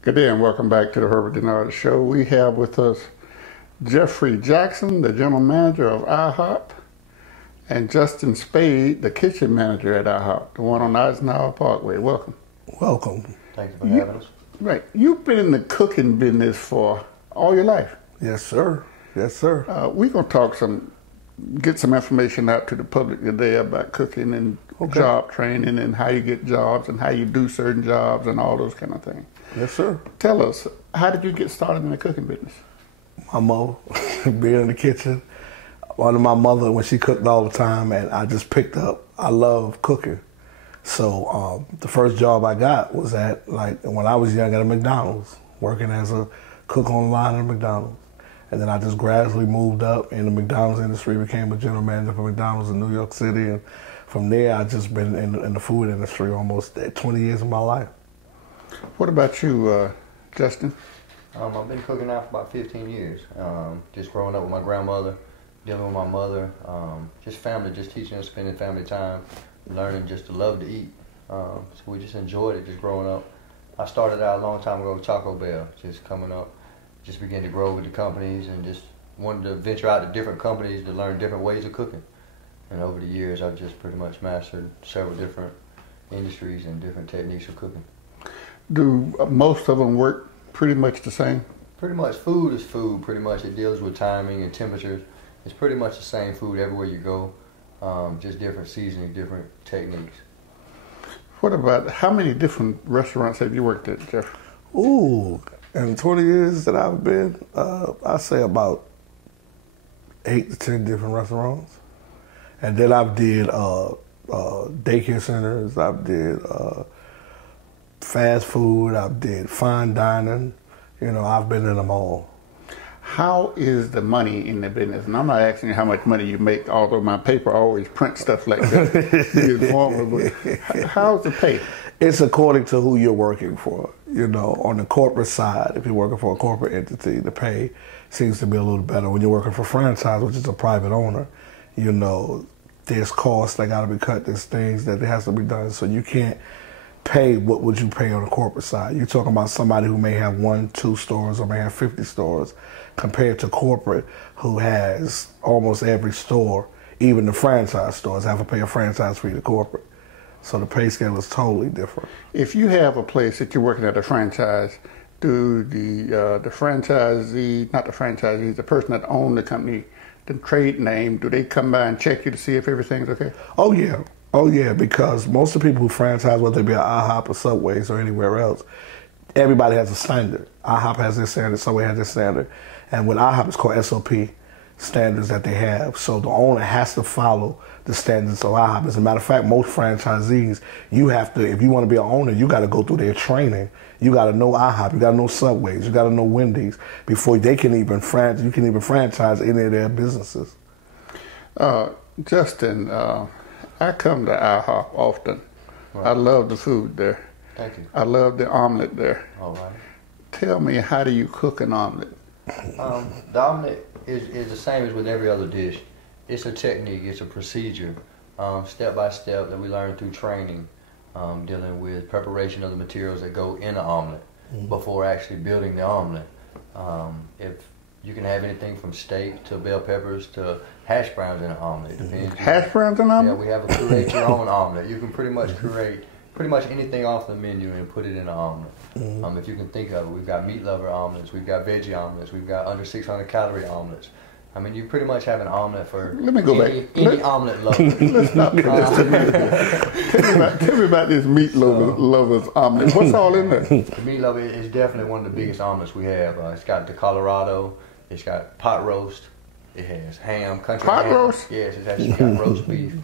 Good day and welcome back to the Herbert Dennard Show. We have with us Jeffrey Jackson, the general manager of IHOP, and Justin Spaid, the kitchen manager at IHOP, the one on Eisenhower Parkway. Welcome. Welcome. Thank you for having us. Right. You've been in the cooking business for all your life. Yes, sir. Yes, sir. We're going to get some information out to the public today about cooking and job training and how you get jobs and how you do certain jobs and all those kind of things. Yes, sir. Tell us, how did you get started in the cooking business? My mother, being in the kitchen. Under my mother, when she cooked all the time, and I just picked up. I love cooking. So the first job I got was when I was young at a McDonald's, working as a cook on the line at McDonald's. And then I just gradually moved up in the McDonald's industry, became a general manager for McDonald's in New York City. And from there, I've just been in the food industry almost 20 years of my life. What about you, Justin? I've been cooking now for about 15 years. Just growing up with my grandmother, dealing with my mother, just family, just teaching and spending family time, learning just to love to eat. So we just enjoyed it just growing up. I started out a long time ago with Taco Bell, just coming up, just began to grow with the companies and just wanted to venture out to different companies to learn different ways of cooking. And over the years, I've just pretty much mastered several different industries and different techniques of cooking. Do most of them work pretty much the same? Pretty much food is food, pretty much. It deals with timing and temperatures. It's pretty much the same food everywhere you go, just different seasoning, different techniques. What about, how many different restaurants have you worked at, Jeff? Ooh, in 20 years that I've been, I'd say about 8 to 10 different restaurants. And then I've did daycare centers, I've did fast food, I've did fine dining. You know, I've been in them all. How is the money in the business? And I'm not asking you how much money you make, although my paper always print stuff like that. But how's the pay? It's according to who you're working for. You know, on the corporate side, if you're working for a corporate entity, the pay seems to be a little better. When you're working for franchise, which is a private owner, you know, there's costs that got to be cut. There's things that has to be done. So you can't pay what would you pay on the corporate side. You're talking about somebody who may have 1, 2 stores or may have 50 stores compared to corporate who has almost every store. Even the franchise stores have to pay a franchise fee to corporate. So the pay scale is totally different. If you have a place that you're working at a franchise, do the franchisee, not the franchisee, the person that owns the company, the trade name, do they come by and check you to see if everything's okay? Oh, yeah. Oh, yeah, because most of the people who franchise, whether they be at IHOP or Subways or anywhere else, everybody has a standard. IHOP has their standard, Subway has their standard. And with IHOP, it's called SOP standards that they have. So the owner has to follow the standards of IHOP. As a matter of fact, most franchisees, you have to, if you want to be an owner, you got to go through their training. You got to know IHOP, you got to know Subways, you got to know Wendy's before they can even franchise any of their businesses. Justin, I come to IHOP often. Right. I love the food there. Thank you. I love the omelet there. All right. Tell me, how do you cook an omelet? The omelet is the same as with every other dish. It's a technique, it's a procedure, step by step that we learn through training, dealing with preparation of the materials that go in the omelet before actually building the omelet. If you can have anything from steak to bell peppers to hash browns in an omelet. It depends. Hash browns in an omelet? Yeah, we have a create your own omelet. You can pretty much create anything off the menu and put it in an omelet. If you can think of it, we've got meat lover omelets, we've got veggie omelets, we've got under 600 calorie omelets. I mean, you pretty much have an omelet for any omelet lover. Let's not put this together. Tell me about this meat lover's omelet. What's all in there? The meat lover is definitely one of the biggest omelets we have. It's got the Colorado, it's got pot roast, it has ham, country pot ham. Roast? Yes, it's actually got roast beef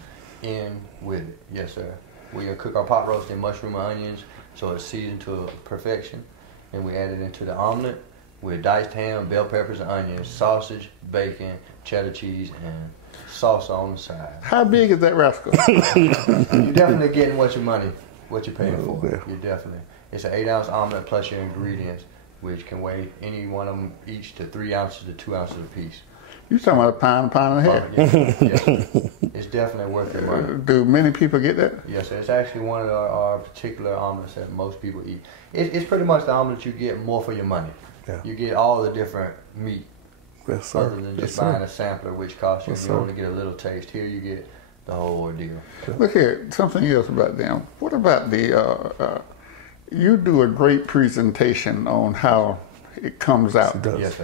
in with it. Yes, sir. We cook our pot roast in mushroom and onions, so it's seasoned to perfection. And we add it into the omelet with diced ham, bell peppers and onions, sausage, bacon, cheddar cheese, and salsa on the side. How big is that rascal? You're definitely getting what you're paying for. Yeah. You're definitely. It's an 8-ounce omelet plus your ingredients, which can weigh any one of them each to 3 ounces to 2 ounces a piece. You talking about a pound and a half? Yes. It's definitely worth your money. Do many people get that? Yes, sir. It's actually one of our particular omelets that most people eat. It's pretty much the omelet you get more for your money. Yeah. You get all the different meat, Yes, sir. other than just Yes, sir. buying a sampler, which costs you. Yes, You sir. only get a little taste. Here you get the whole ordeal. Look here, something else about them. What about the? You do a great presentation on how it comes out. It does. Yes,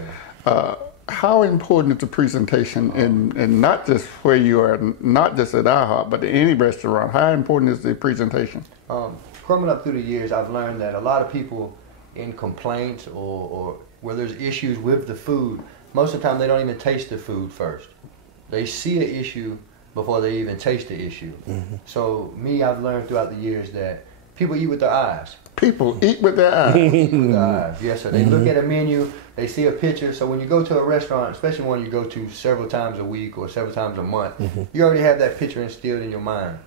sir. How important is the presentation in not just where you are, not just at IHOP, but at any restaurant? How important is the presentation? Coming up through the years, I've learned that a lot of people in complaints or where there's issues with the food, most of the time they don't even taste the food first. They see an issue before they even taste the issue. Mm-hmm. So I've learned throughout the years that people eat with their eyes. People eat with their eyes. Eat with their eyes. Yes, sir. They look at a menu, they see a picture. So when you go to a restaurant, especially one you go to several times a week or several times a month, you already have that picture instilled in your mind.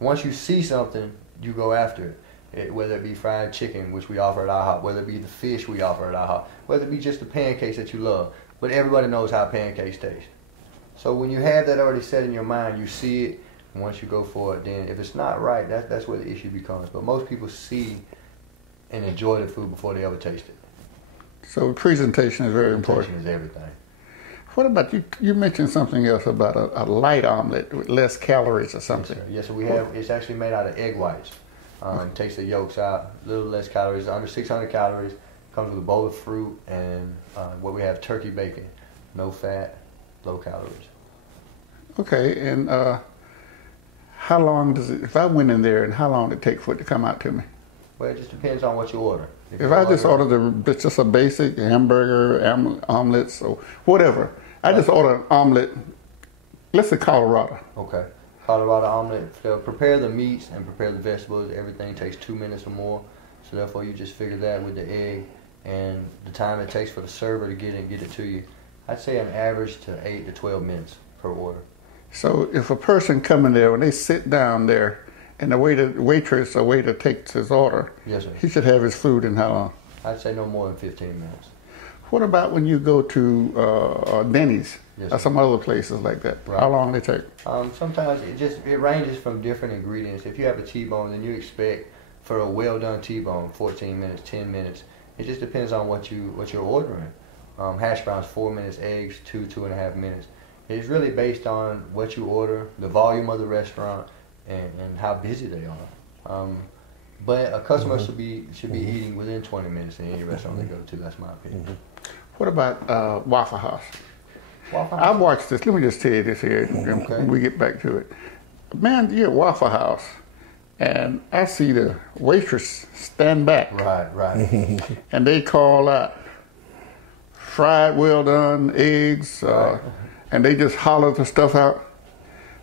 Once you see something, you go after it. Whether it be fried chicken, which we offer at IHOP, whether it be the fish we offer at IHOP, whether it be just the pancakes that you love. But everybody knows how pancakes taste. So when you have that already set in your mind, you see it, and once you go for it, then if it's not right, that's where the issue becomes. But most people see and enjoy the food before they ever taste it. So presentation is very important. Presentation is everything. What about you? You mentioned something else about a light omelet with less calories or something. Yes, sir. We have. It's actually made out of egg whites. Takes the yolks out, a little less calories, under 600 calories. Comes with a bowl of fruit and what we have, turkey bacon, no fat, low calories. Okay, and how long does it? If I went in there, and how long did it take for it to come out to me? Well, it just depends on what you order. If I just ordered just a basic hamburger, omelets, or whatever, I just order an omelet. Let's say Colorado. Okay. Colorado omelet. They'll prepare the meats and prepare the vegetables. Everything takes 2 minutes or more. So therefore, you just figure that with the egg and the time it takes for the server to get it to you. I'd say an average to 8 to 12 minutes per order. So if a person coming there, when they sit down there, and the waitress or waiter takes his order, yes, sir, he should have his food in how long? I'd say no more than 15 minutes. What about when you go to Denny's Yes, or sir. some other places like that? Right. How long they take? Sometimes it ranges from different ingredients. If you have a T-bone, then you expect for a well-done T-bone 14 minutes, 10 minutes. It just depends on what you're ordering. Hash browns 4 minutes, eggs 2.5 minutes. It's really based on what you order, the volume of the restaurant, and how busy they are. But a customer should be eating within 20 minutes in any restaurant they go to. That's my opinion. What about Waffle House? Waffle I House? watched this. Let me just tell you this here. Okay. When we get back to it. Man, you're at Waffle House, and I see the waitress stand back, Right. and they call out fried, well done eggs, Right. and they just holler the stuff out.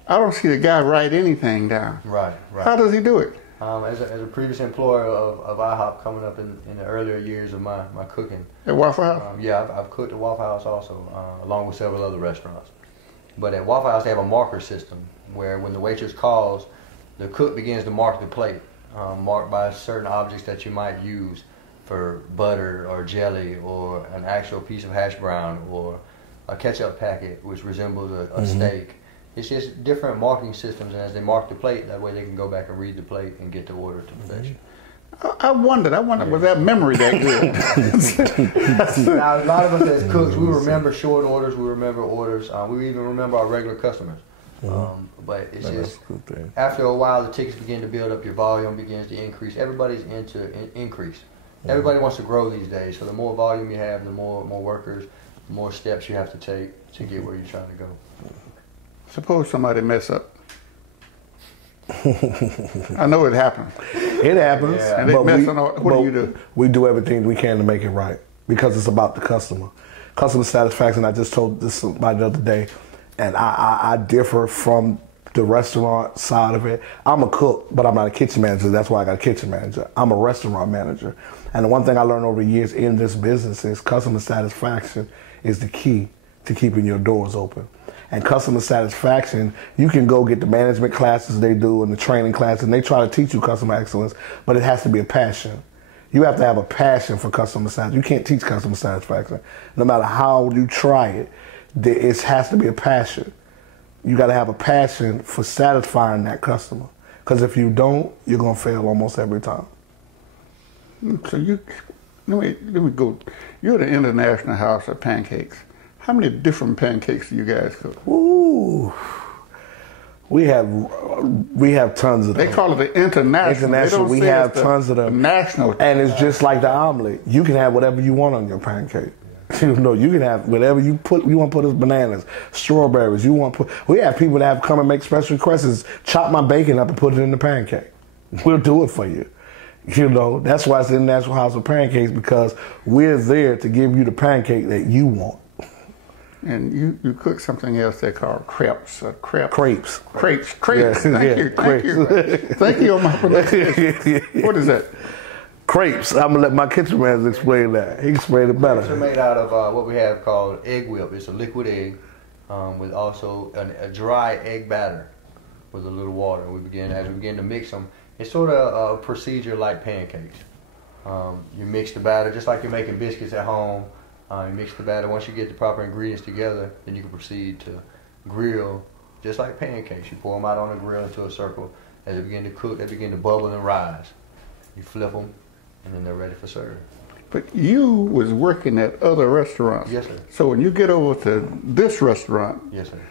I don't see the guy write anything down. Right. How does he do it? As a previous employer of IHOP, coming up in the earlier years of my cooking, At Waffle House? I've cooked at Waffle House also, along with several other restaurants. But at Waffle House, they have a marker system where when the waitress calls, the cook begins to mark the plate, marked by certain objects that you might use for butter or jelly or an actual piece of hash brown or a ketchup packet, which resembles a steak. It's just different marking systems, and as they mark the plate, that way they can go back and read the plate and get the order to perfection. I wondered, was that memory that good? Now, a lot of us as cooks, we remember short orders, we remember orders, we even remember our regular customers. But it's just, after a while, the tickets begin to build up, your volume begins to increase. Everybody's into increase. Everybody wants to grow these days, so the more volume you have, the more workers, the more steps you have to take to get where you're trying to go. Suppose somebody mess up. I know it happens. It happens. Yeah. And they mess up. What do you do? We do everything we can to make it right because it's about the customer. Customer satisfaction, I just told this somebody the other day, and I differ from the restaurant side of it. I'm a cook, but I'm not a kitchen manager. That's why I got a kitchen manager. I'm a restaurant manager. And the one thing I learned over years in this business is customer satisfaction is the key to keeping your doors open. And customer satisfaction, you can go get the management classes they do and the training classes, and they try to teach you customer excellence, but it has to be a passion. You have to have a passion for customer satisfaction. You can't teach customer satisfaction. No matter how you try it, it has to be a passion. You got to have a passion for satisfying that customer. Because if you don't, you're going to fail almost every time. So let me go. You're the International House of Pancakes. How many different pancakes do you guys cook? Ooh. We have tons of them. They call it the international. They don't we say have it's the tons of them. National. And it's just like the omelet. You can have whatever you want on your pancake. You know, you can have whatever you want to put as bananas, strawberries. We have people that have come and make special requests. Chop my bacon up and put it in the pancake. We'll do it for you. You know, that's why it's the International House of Pancakes, because we're there to give you the pancake that you want. And you cook something else they call crepes. Crepes. Crepes. Thank you. Thank you on my pronunciation. What is that? Crepes. I'm gonna let my kitchen manager explain that. He can explain it better. Crepes are made out of what we have called egg whip. It's a liquid egg with also a dry egg batter with a little water. As we begin to mix them, it's sort of a procedure like pancakes. You mix the batter just like you're making biscuits at home. You mix the batter. Once you get the proper ingredients together, then you can proceed to grill just like pancakes. You pour them out on the grill into a circle. As they begin to cook, they begin to bubble and rise. You flip them, and then they're ready for serving. But you was working at other restaurants. Yes, sir. So when you get over to this restaurant, yes, sir,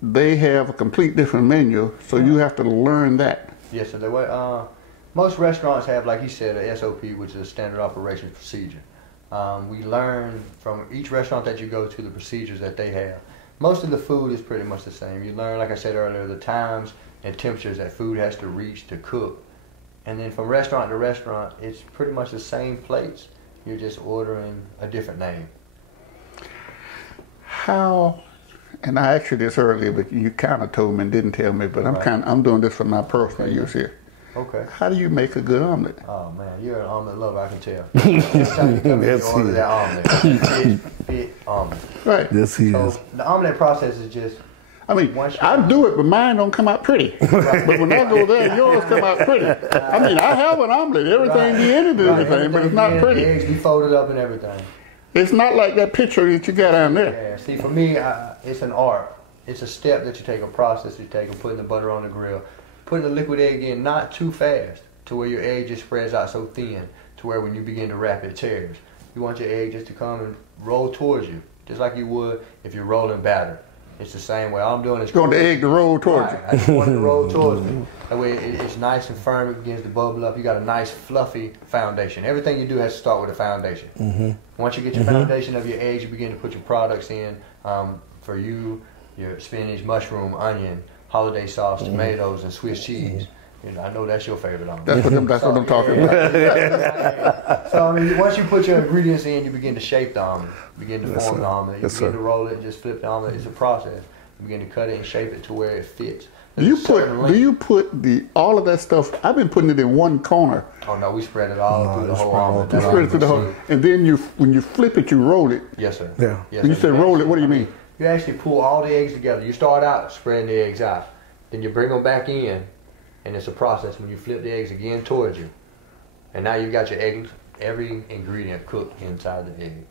they have a complete different menu, so you have to learn that. Yes, sir. Most restaurants have, like you said, a SOP, which is a standard operations procedure. We learn from each restaurant that you go to the procedures that they have. Most of the food is pretty much the same. You learn, like I said earlier, the times and temperatures that food has to reach to cook. And then from restaurant to restaurant, it's pretty much the same plates. You're just ordering a different name. How, and I asked you this earlier, but you kind of told me and didn't tell me, but I'm doing this for my personal use here. Okay. How do you make a good omelet? Oh man, you're an omelet lover, I can tell. Every time you come in, you order that omelet. Fit omelet. Right. Yes, he is. The omelet process is just. I mean, I do it, but mine don't come out pretty. But when I go there, yours come out pretty. I mean, I have an omelet, everything be in it, everything, but it's not pretty. The eggs be folded up and everything. It's not like that picture that you got down there. Yeah. See, for me, it's an art. It's a step that you take, a process you take, of putting the butter on the grill. Putting the liquid egg in not too fast to where your egg just spreads out so thin to where when you begin to wrap it tears. You want your egg just to come and roll towards you, just like you would if you're rolling batter. It's the same way. All I'm doing is... You want the egg to roll towards you. I just want it to roll towards me. That way it's nice and firm. It begins to bubble up. You got a nice fluffy foundation. Everything you do has to start with a foundation. Mm-hmm. Once you get your foundation of your eggs, you begin to put your products in. For you, your spinach, mushroom, onion, holiday sauce, tomatoes, and Swiss cheese. You know, I know that's your favorite omelet. That's what I'm talking about. So I mean, once you put your ingredients in, you begin to shape the omelet. You begin to form the omelet. You begin to roll it and just flip the omelet. It's a process. You begin to cut it and shape it to where it fits. Do you put all of that stuff? I've been putting it in one corner. Oh no, we spread it all through the whole omelet. You spread it through the whole, and then when you flip it, you roll it. Yes, sir. Yeah. Yes, when you say roll it, what do you mean? You actually pull all the eggs together. You start out spreading the eggs out. Then you bring them back in, and it's a process when you flip the eggs again towards you. And now you've got your eggs, every ingredient cooked inside the egg.